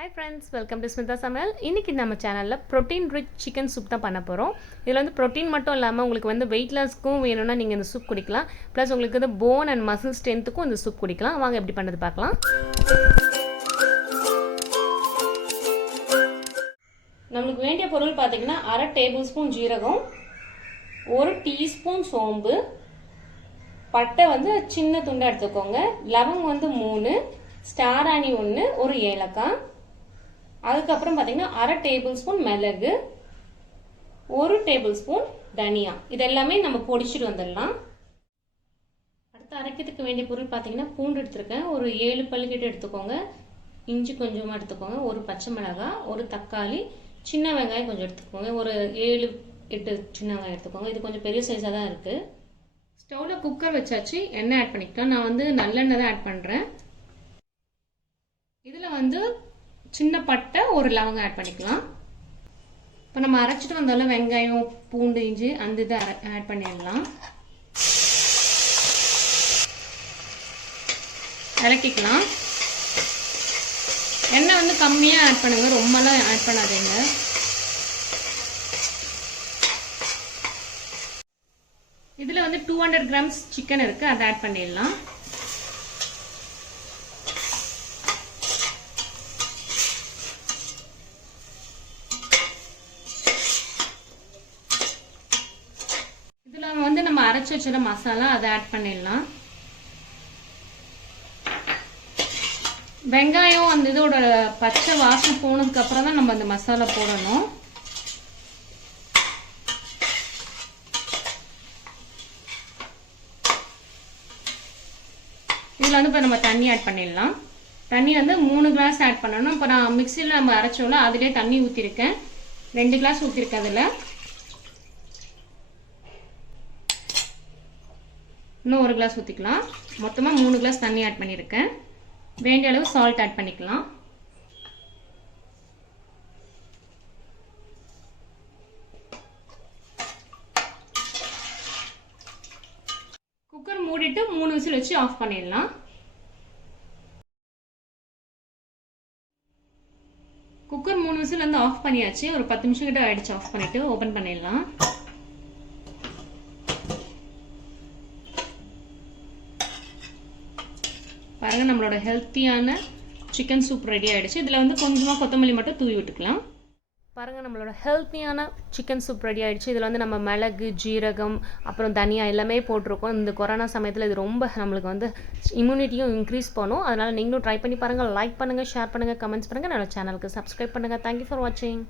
Hi friends, welcome to Smita Samayal. இன்னைக்கு நம்ம சேனல்ல protein rich chicken soup தான் பண்ண போறோம். இதுல வந்து protein மட்டும் இல்லாம உங்களுக்கு வந்து weight lossக்கும் வேணும்னா நீங்க இந்த soup குடிக்கலாம். Plus உங்களுக்கு வந்து bone and muscle strengthக்கும் இந்த soup குடிக்கலாம். வாங்க எப்படி பண்றது பார்க்கலாம். நமக்கு வேண்டிய பொருள் பாத்தீங்கன்னா 1/2 டேபிள்ஸ்பூன் ஜீரகம், 1 டீஸ்பூன் சோம்பு, பட்டை வந்து சின்ன துண்டா எடுத்துக்கோங்க, லவங்கம் வந்து 3, ஸ்டார் ஆனி 1, ஒரு ஏலக்காய், அதுக்கப்புறம் பார்த்தீங்கன்னா 1/2 டேபிள்ஸ்பூன் மிளகு, 1 டேபிள்ஸ்பூன் தனியா. இது எல்லாமே நம்ம பொடிச்சிட்டு வந்துடலாம். அடுத்து அரைக்கிறதுக்கு வேண்டிய பொருள் பார்த்தீங்கன்னா பூண்டு எடுத்துருக்கேன், ஒரு 7 பல்லுக்கிட்ட எடுத்துக்கோங்க, இஞ்சி கொஞ்சமாக எடுத்துக்கோங்க, ஒரு பச்சை மிளகாய், ஒரு தக்காளி, சின்ன வெங்காயம் கொஞ்சம் எடுத்துக்கோங்க, ஒரு 7-8 சின்ன வெங்காயம் எடுத்துக்கோங்க. இது கொஞ்சம் பெரிய சைஸாக தான் இருக்குது. ஸ்டவ்வில் குக்கர் வச்சாச்சு, எண்ணெய் ஆட் பண்ணிக்கலாம். நான் வந்து நல்லெண்ணெய் தான் ஆட் பண்ணுறேன். இதில் வந்து சின்ன பட்டை, ஒரு லவங்கம் ஆட் பண்ணிக்கலாம். இப்போ நம்ம அரைச்சிட்டு வந்தாலும் வெங்காயம், பூண்டு, இஞ்சி அந்த இதை ஆட் பண்ணிடலாம். இறக்கிக்கலாம். எண்ணெய் வந்து கம்மியாக ஆட் பண்ணுங்க, ரொம்பலாம் ஆட் பண்ணாதீங்க. இதில் வந்து 200 கிராம்ஸ் சிக்கன் இருக்கு, அதை ஆட் பண்ணிடலாம். இதில் வந்து நம்ம அரைச்சி வச்சிட மசாலா அதை ஆட் பண்ணிடலாம். வெங்காயம் அந்த இதோட பச்சை வாசனை போனதுக்கு அப்புறம் தான் நம்ம அந்த மசாலா போடணும். இதில் வந்து இப்போ நம்ம தண்ணி ஆட் பண்ணிடலாம். தண்ணி வந்து 3 கிளாஸ் ஆட் பண்ணணும். இப்போ நான் மிக்சியில் நம்ம அரைச்சோம்ல அதிலே தண்ணி ஊற்றிருக்கேன், 2 கிளாஸ் ஊற்றிருக்கேன். அதில் இன்னும் 1 கிளாஸ் ஊற்றிக்கலாம். மொத்தமாக 3 கிளாஸ் தண்ணி ஆட் பண்ணியிருக்கேன். வேண்டிய அளவு சால்ட் ஆட் பண்ணிக்கலாம். குக்கர் மூடிட்டு 3 விசில் வச்சு ஆஃப் பண்ணிடலாம். குக்கர் 3 விசில் வந்து ஆஃப் பண்ணியாச்சு. ஒரு 10 நிமிஷம் கிட்ட ஆயிடுச்சு. ஆஃப் பண்ணிட்டு ஓபன் பண்ணிடலாம். பாருங்க, நம்மளோட ஹெல்த்தியான சிக்கன் சூப் ரெடி ஆயிடுச்சு. இதில் வந்து கொஞ்சமாக கொத்தமல்லி மட்டும் தூவி விட்டுக்கலாம். பாருங்கள், நம்மளோட ஹெல்த்தியான சிக்கன் சூப் ரெடி ஆகிடுச்சு. இதில் வந்து நம்ம மிளகு, ஜீரகம், அப்புறம் தனியா எல்லாமே போட்டிருக்கோம். இந்த கொரோனா சமயத்தில் இது ரொம்ப நம்மளுக்கு வந்து இம்யூனிட்டியும் இன்க்ரீஸ் பண்ணும். அதனால் நீங்களும் ட்ரை பண்ணி பாருங்கள். லைக் பண்ணுங்கள், ஷேர் பண்ணுங்கள், கமெண்ட்ஸ் பண்ணுங்கள். நம்ம சேனலுக்கு சப்ஸ்கிரைப் பண்ணுங்கள். தேங்க்யூ ஃபார் வாட்சிங்.